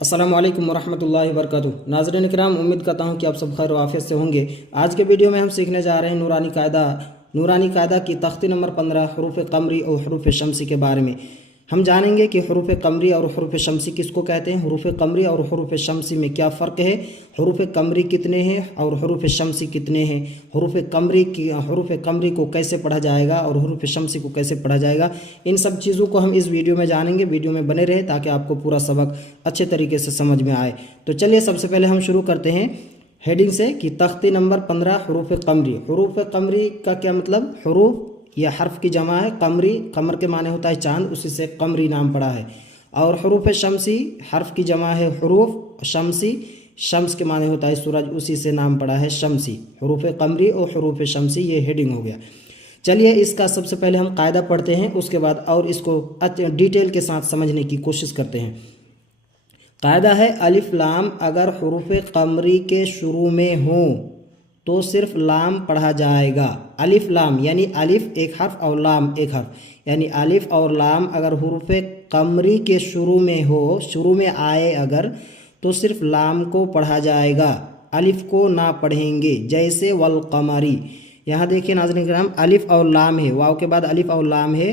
अस्सलाम वालेकुम वरहमतुल्लाहि वबरकातुहू। नाज़रीन किराम, उम्मीद करता हूँ कि आप सब खैर आफियत से होंगे। आज के वीडियो में हम सीखने जा रहे हैं नूरानी कायदा की तख्ती नंबर 15 हरूफ कमरी और हरूफ शमसी के बारे में। हम जानेंगे कि हरूफ कमरी और हरूफ शमसी किसको कहते हैं, हरूफ कमरी और हरूफ शमसी में क्या फ़र्क है, हरूफ कमरी कितने हैं और हरूफ शमसी कितने हैं, हरूफ कमरी को कैसे पढ़ा जाएगा और हरूफ शमसी को कैसे पढ़ा जाएगा, इन सब चीज़ों को हम इस वीडियो में जानेंगे। वीडियो में बने रहे ताकि आपको पूरा सबक अच्छे तरीके से समझ में आए। तो चलिए सबसे पहले हम शुरू करते हैं हेडिंग से कि तख्ती नंबर 15 हरूफ कमरी। हरूफ कमरी का क्या मतलब, हरूफ यह हर्फ की जमा है, कमरी कमर के माने होता है चांद, उसी से कमरी नाम पड़ा है। और हरूफ शमसी हर्फ की जमा है हरूफ, शमसी शम्स के माने होता है सूरज, उसी से नाम पड़ा है शमसी। हरूफ कमरी और हरूफ शमसी, ये हेडिंग हो गया। चलिए इसका सबसे पहले हम कायदा पढ़ते हैं, उसके बाद और इसको डिटेल के साथ समझने की कोशिश करते हैं। कायदा है अलिफ लाम अगर हरूफ कमरी के शुरू में हो तो सिर्फ लाम पढ़ा जाएगा। अलिफ लाम यानी अलिफ एक हर्फ और लाम एक हर्फ, यानी अलिफ और लाम अगर हरूफ कमरी के शुरू में हो, शुरू में आए अगर, तो सिर्फ लाम को पढ़ा जाएगा, अलिफ को ना पढ़ेंगे। जैसे वल कमरी, यहाँ देखिए नाज़रीन किराम, अलिफ और लाम है, वाव के बाद अलिफ और लाम है,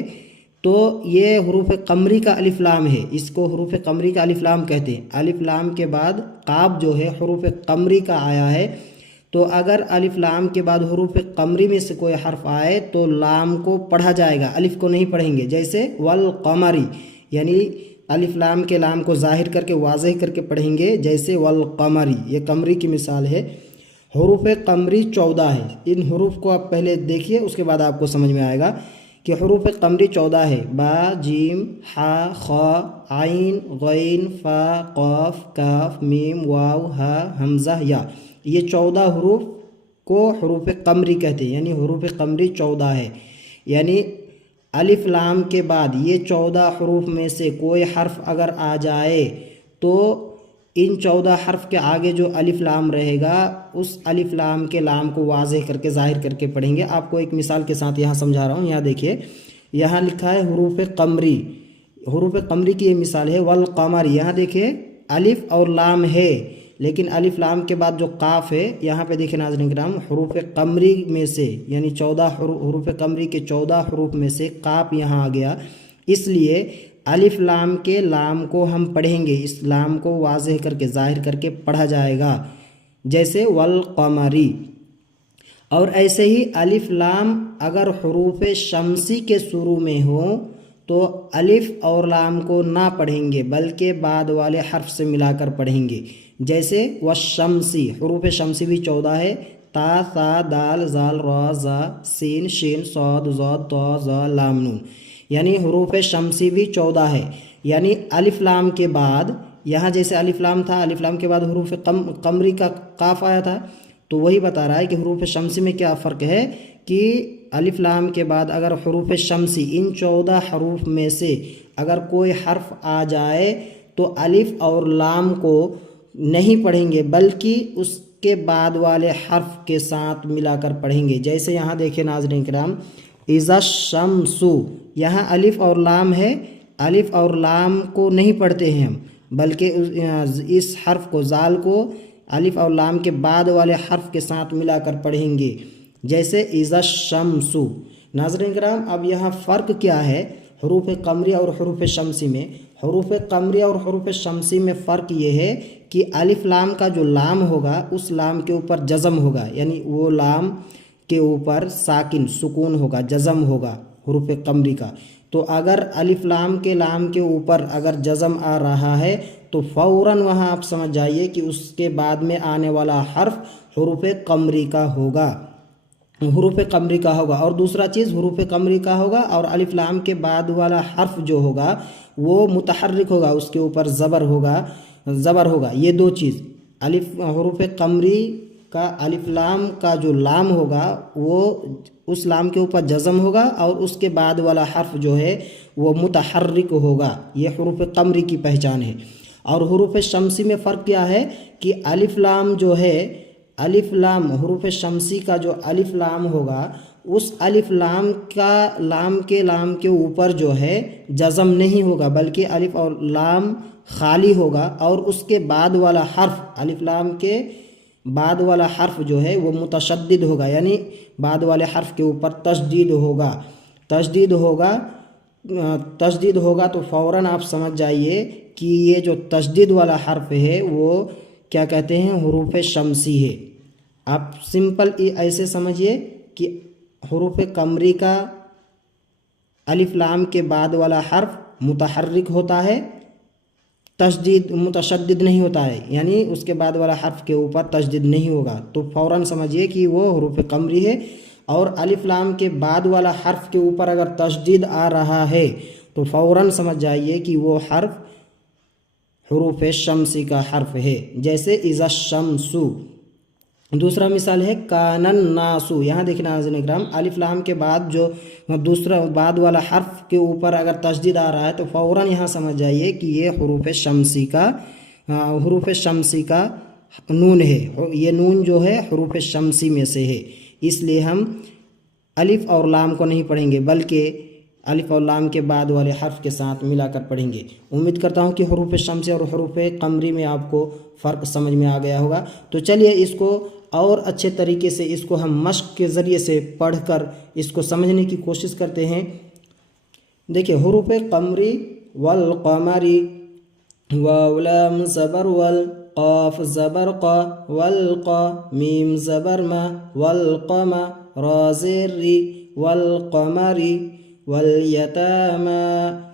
तो ये हरूफ कमरी का अलिफ लाम है, इसको हरूफ कमरी का अलिफ लाम कहते हैं। अलिफ लाम के बाद काब जो है हरूफ कमरी का आया है, तो अगर अलिफ लाम के बाद हरूफ कमरी में से कोई हर्फ आए तो लाम को पढ़ा जाएगा, अलिफ को नहीं पढ़ेंगे। जैसे वल कमरी, यानी अलिफ लाम के लाम को जाहिर करके वाज़ेह करके पढ़ेंगे, जैसे वल कमरी, ये कमरी की मिसाल है। हरूफ कमरी 14 है। इन हरूफ को आप पहले देखिए, उसके बाद आपको समझ में आएगा कि हरूफ कमरी 14 है। बा, जीम, हा, ख, आइन, गैन, फा, क़ाफ, काफ, मीम, वाव, हा, हमज़ा, या, ये 14 हरूफ को हरूफ कमरी कहते हैं, यानी हरूफ कमरी 14 है। यानी अलिफ लाम के बाद ये 14 हरूफ में से कोई हर्फ अगर आ जाए तो इन 14 हर्फ के आगे जो अलिफ लाम रहेगा, उस अलिफ लाम के लाम को वाज़ेह करके ज़ाहिर करके पढ़ेंगे। आपको एक मिसाल के साथ यहाँ समझा रहा हूँ। यहाँ देखिए, यहाँ लिखा है हरूफ कमरी, हरूफ कमरी की ये मिसाल है वल कमर। यहाँ देखिए अलिफ और लाम है, लेकिन अलिफ लाम के बाद जो काफ है, यहाँ पे देखिए नाज़रीन किराम, हरूफ कमरी में से, यानी 14 हरूफ कमरी के 14 हरूफ में से काफ यहाँ आ गया, इसलिए अलिफ लाम के लाम को हम पढ़ेंगे, इस लाम को वाज़ेह करके ज़ाहिर करके पढ़ा जाएगा, जैसे वल कमरी। और ऐसे ही अलिफ लाम अगर हरूफ शमसी के शुरू में हो तो अलिफ और लाम को ना पढ़ेंगे, बल्कि बाद वाले हर्फ से मिलाकर पढ़ेंगे। जैसे वशमसी, हरूफ शमसी भी 14 है, ता, सा, दाल, जाल, रा, जा, सीन, शीन, सौद, ज़ौद, तो, ज़ा, लाम, नून, यानी हरूफ शमसी भी 14 है। यानी अलिफ लाम के बाद, यहाँ जैसे अलिफ लाम था, अलिफ लाम के बाद हरूफ कमरी का काफ आया था, तो वही बता रहा है कि हरूफ शमसी में क्या फ़र्क है कि अलिफ लाम के बाद अगर हरूफ शमसी, इन 14 हरूफ में से अगर कोई हर्फ आ जाए तो अलिफ और लाम को नहीं पढ़ेंगे, बल्कि उसके बाद वाले हर्फ के साथ मिलाकर पढ़ेंगे। जैसे यहाँ देखिए नाज़रीन किराम, इज़ा शम्सु, यहाँ अलिफ और लाम है, अलिफ और लाम को नहीं पढ़ते हैं हम, बल्कि इस हर्फ को, जाल को, अलिफ और लाम के बाद वाले हर्फ के साथ मिलाकर पढ़ेंगे, जैसे इज़ा शम्सु। नाज़रीन किराम, अब यहाँ फ़र्क क्या है हरूफ कमरी और हरूफ शमसी में? हरूफ कमरी और हरूफ शमसी में फ़र्क ये है कि अलिफ लाम का जो लाम होगा, उस लाम के ऊपर जज़म होगा, यानी वो लाम के ऊपर साकिन सुकून होगा, जज़म होगा हरूफ कमरी का। तो अगर अलिफ लाम के ऊपर अगर जज़म आ रहा है तो फ़ौरन वहाँ आप समझ जाइए कि उसके बाद में आने वाला हर्फ हरूफ कमरी का होगा, हरूफ कमरी का होगा। और दूसरा चीज़ हरूफ कमरी का होगा और अलिफ लाम के बाद वाला हर्फ जो होगा वो मुतहर्रिक होगा, उसके ऊपर ज़बर होगा। ये दो चीज़, अलिफ हरूफ कमरी का अलिफ लाम का जो लाम होगा वो उस लाम के ऊपर जज़म होगा और उसके बाद वाला हर्फ जो है वो मुतहर्रिक होगा। ये हरूफ कमरी की पहचान है। और हरूफ शमसी में फ़र्क क्या है कि अलिफ लाम जो है, अलिफ लाम हरूफ शमसी का जो अलिफ लाम होगा, उस अलिफ लाम के ऊपर जो है जज़म नहीं होगा, बल्कि अलिफ और लाम خالی ہوگا اور اس کے بعد والا حرف الف لام کے بعد والا حرف جو ہے وہ متشدد ہوگا، یعنی بعد والے حرف کے اوپر تشدید ہوگا، تشدید ہوگا تو فوراً آپ سمجھ جائیے کہ یہ جو تشدید والا حرف ہے وہ کیا کہتے ہیں، حروف شمسی ہے۔ آپ سمپل ایسے سمجھیے کہ حروف قمری کا الف لام کے بعد والا حرف متحرک ہوتا ہے، متشدد نہیں ہوتا ہے، یعنی اس کے بعد والا حرف کے اوپر تشدید نہیں ہوگا، تو فوراً سمجھیے کہ وہ حروف قمری ہے۔ اور الف لام کے بعد والا حرف کے اوپر اگر تشدید آ رہا ہے تو فوراً سمجھ جائیے کہ وہ حرف حروف شمسی کا حرف ہے، جیسے اذا الشمس۔ دوسرا مثال ہے کان الناس، یہاں دیکھنا ناظرین اکرام، الف لام کے بعد جو دوسرا بعد والا حرف کے اوپر اگر تشدید آ رہا ہے تو فوراً یہاں سمجھ جائیے کہ یہ حروف شمسی کا نون ہے، یہ نون جو ہے حروف شمسی میں سے ہے، اس لیے ہم الف اور لام کو نہیں پڑھیں گے بلکہ الف اور لام کے بعد والے حرف کے ساتھ ملا کر پڑھیں گے۔ امید کرتا ہوں کہ حروف شمسی اور حروف قمری میں آپ کو فرق سمجھ میں آ گیا ہوگا۔ تو چلیے اس کو اور اچھے طریقے سے اس کو ہم مشق کے ذریعے سے پڑھ کر اس کو سمجھنے کی کوشش کرتے ہیں۔ دیکھیں حروف قمری، والقمری، واو لام زبر ول، قاف زبر قا، والقا، میم زبر ما، والقما، را زیر ری، والقمری، والیتاما،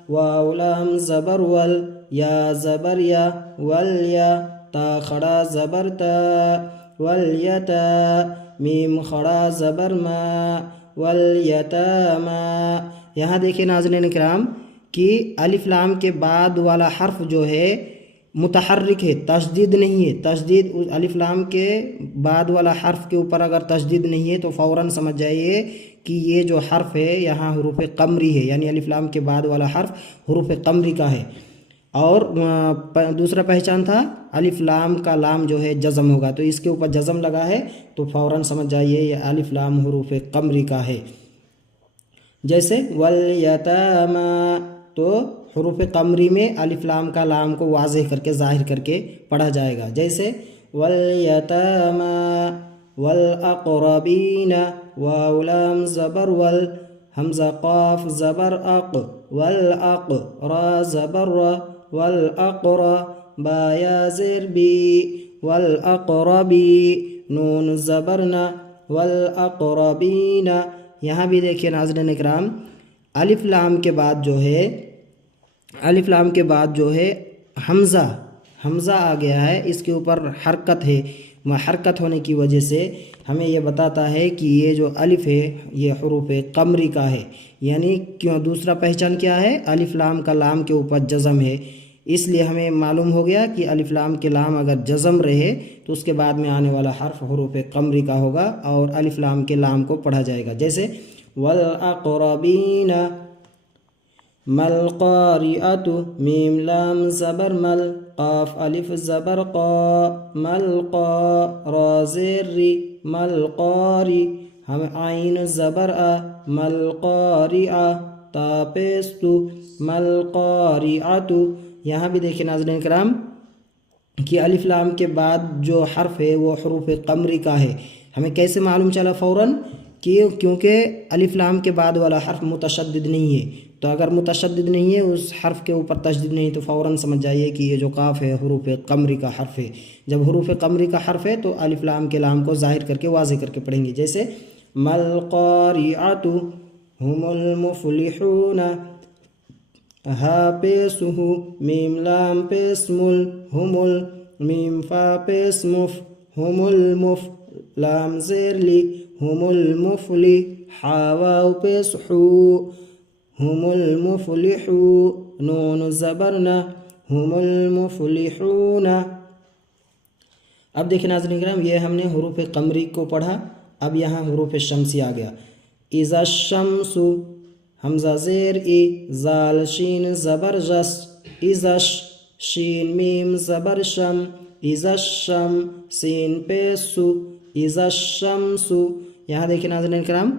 واو لام زبر ول، یا زبر یا، والیا، تا کھڑا زبر تا، والیتا، میم کھڑا زبر ما، والیتاما۔ یہاں دیکھیں ناظرین کرام کہ الف لام کے بعد والا حرف جو ہے متحرک ہے، تشدید نہیں ہے۔ تشدید الف لام کے بعد والا حرف کے اوپر اگر تشدید نہیں ہے تو فوراً سمجھ جائیے کہ یہ جو حرف ہے یہاں حروف قمری ہے، یعنی الف لام کے بعد والا حرف حروف قمری کا ہے۔ اور دوسرا پہچان تھا الف لام کا لام جو ہے جزم ہوگا، تو اس کے اوپر جزم لگا ہے تو فوراً سمجھ جائیے یہ الف لام حروف قمری کا ہے۔ جیسے والیتاما، تو حروف قمری میں الف لام کا لام کو واضح کر کے ظاہر کر کے پڑھا جائے گا، جیسے والیتاما، والاقربین، واو لام زبر ول، حمزہ قاف زبر اق، والاق، را زبر را، والاقر، با یا زیر بی، والاقربی، نون زبرنا، والاقربین۔ یہاں بھی دیکھیے ناظرین اکرام الف لام کے بعد جو ہے حمزہ آ گیا ہے، اس کے اوپر حرکت ہے، حرکت ہونے کی وجہ سے ہمیں یہ بتاتا ہے کہ یہ جو الف ہے یہ حروف قمری کا ہے، یعنی کیوں دوسرا پہچان کیا ہے، الف لام کا لام کے اوپر جزم ہے، اس لیے ہمیں معلوم ہو گیا کہ الف لام کے لام اگر جزم رہے تو اس کے بعد میں آنے والا حرف حروف قمری کا ہوگا اور الف لام کے لام کو پڑھا جائے گا، جیسے والاقربین، ملقاریۃ، میم لام زبر مل، قاف الف زبر قا، ملقا، را زیر ری، ملقاری، ہم عین زبر آ، ملقاریہ، تا پیستو، ملقاریۃ۔ یہاں بھی دیکھیں ناظرین کرام کہ الف لام کے بعد جو حرف ہے وہ حروف قمری کا ہے۔ ہمیں کیسے معلوم چلا فوراً؟ کیونکہ الف لام کے بعد والا حرف متشدد نہیں ہے، تو اگر متشدد نہیں ہے، اس حرف کے اوپر تشدید نہیں، تو فوراً سمجھ جائیے کہ یہ جو قاف ہے حروف قمری کا حرف ہے۔ جب حروف قمری کا حرف ہے تو الف لام کے لام کو ظاہر کر کے واضح کر کے پڑھیں گے، جیسے ملقاریۃ، ہم المفلحون، ہا پیس ہو، میم لام پیس مل، ہم ال، میم فا پیس مف، ہم المف، لام زیر لی، ہم المفلی، حا واو پیس حو، ہم المفلحو، نون زبرنا، ہم المفلحون۔ اب دیکھیں ناظرین کرام یہ ہم نے حروف قمری کو پڑھا، اب یہاں حروف شمسی آ گیا۔ اذا الشمس، حمزہ زیر ای، زال شین زبر جس، اذاش، شین میم زبر شم، اذا الشم، سین پیسو، اذا الشمس۔ یہاں دیکھیں ناظرین کرام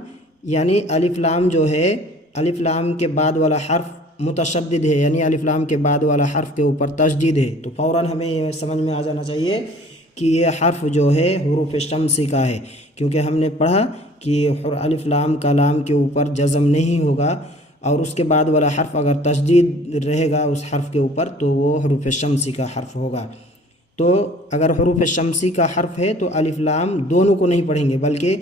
یعنی الف لام جو ہے، الف لام کے بعد والا حرف मुतशद्दिद है यानी अलिफ लाम के बाद वाला हर्फ के ऊपर तशदीद है, तो फ़ौरन हमें ये समझ में आ जाना चाहिए कि ये हर्फ जो है हुरूफ शम्सी का है, क्योंकि हमने पढ़ा कि अलिफ लाम का लाम के ऊपर जज़म नहीं होगा और उसके बाद वाला हर्फ अगर तशदीद रहेगा उस हर्फ के ऊपर तो वो हुरूफ शम्सी का हर्फ होगा। तो अगर हुरूफ शम्सी का हर्फ है तो अलिफ लाम दोनों को नहीं पढ़ेंगे, बल्कि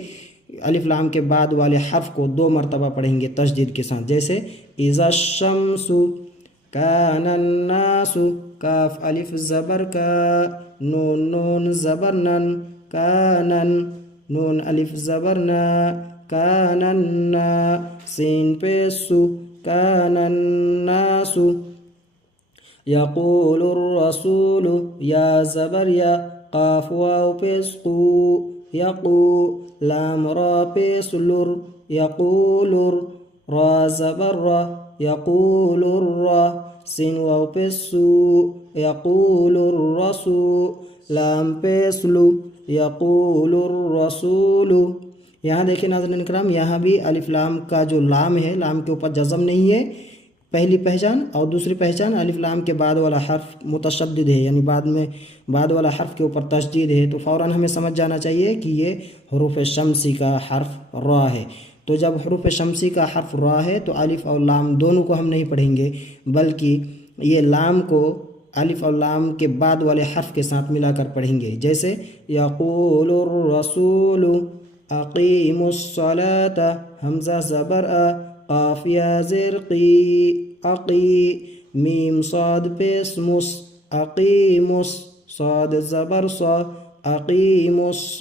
अलिफ लाम के बाद वाले हर्फ को 2 मरतबा पढ़ेंगे तशदीद के साथ। जैसे इज़ा शम्सु, कानन नासु, काफ अलिफ ज़बर का, नून नून ज़बर नन, कानन, नून अलिफ ज़बर ना, कानन ना, सीन पे सु, कानन नासु, यक़ूलुर रसूलु, या ज़बर या, काफ वाव पे स्कू, यक़ू, लाम रा पे सुलुर, यक़ूलुर, रा ज़बर रा, यक़ूलुर रा, सीन वाव पे सू, यक़ूलुर रसू, लाम पे स्लू, यक़ूलुर रसूलु। यहाँ देखिए नाज़रीन किराम, यहाँ भी अलिफ लाम का जो लाम है, लाम के ऊपर जज़म नहीं है, पहली पहचान। और दूसरी पहचान अलिफ लाम के बाद वाला हर्फ मुतशद्दिद है यानी बाद वाला हर्फ के ऊपर तशदीद है, तो फ़ौरन हमें समझ जाना चाहिए कि ये हुरूफ शम्सी का हर्फ रा है। तो जब हुरूफ शम्सी का हर्फ रा है तो अलिफ और लाम दोनों को हम नहीं पढ़ेंगे, बल्कि ये लाम को अलिफ और लाम के बाद वाले हर्फ के साथ मिलाकर पढ़ेंगे। जैसे यक़ूलुर रसूलु, अक़ीमुस्सलात, हमज़ा ज़बर आ, क़ाफ या ज़ेर क़ी, अक़ी, मीम साद पेश मुस, अक़ीमुस, साद ज़बर सा, अक़ीमुस,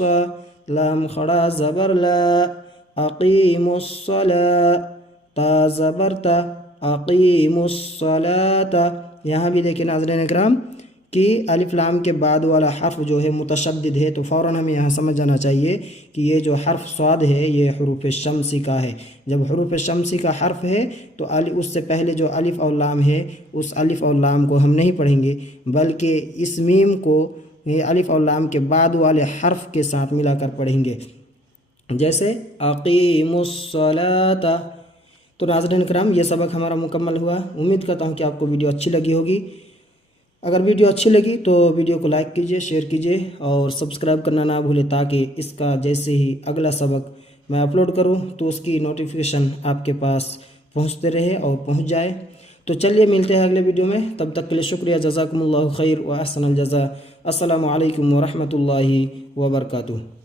लाम खड़ा ज़बर ला, अक़ीमुस्सला, ता ज़बर ता, अक़ीमुस्सलाता। यहाँ भी देखिए नाज़रीन इकराम कि अलिफ लाम के बाद वाला हर्फ जो है मुतशद्दिद है, तो फ़ौरन हमें यहाँ समझ जाना चाहिए कि ये जो हर्फ स्वाद है ये हुरूफ शम्सी का है। जब हुरूफ शम्सी का हर्फ है तो उससे पहले जो अलिफ और लाम है उस अलिफ और लाम को हम नहीं पढ़ेंगे, बल्कि इस मीम को अलिफ और लाम के बाद वाले हर्फ के साथ मिलाकर पढ़ेंगे। जैसे अक़ीमुस्सलाता। तो नाज़रीन किराम, ये सबक हमारा मुकम्मल हुआ। उम्मीद करता हूँ कि आपको वीडियो अच्छी लगी होगी। अगर वीडियो अच्छी लगी तो वीडियो को लाइक कीजिए, शेयर कीजिए और सब्सक्राइब करना ना भूलें, ताकि इसका जैसे ही अगला सबक मैं अपलोड करूं तो उसकी नोटिफिकेशन आपके पास पहुंचते रहे और पहुंच जाए। तो चलिए मिलते हैं अगले वीडियो में, तब तक के लिए शुक्रिया। जज़ाकुमुल्लाहु खैर व अहसनल जज़ा। अस्सलामु अलैकुम व रहमतुल्लाहि व बरकातुहू।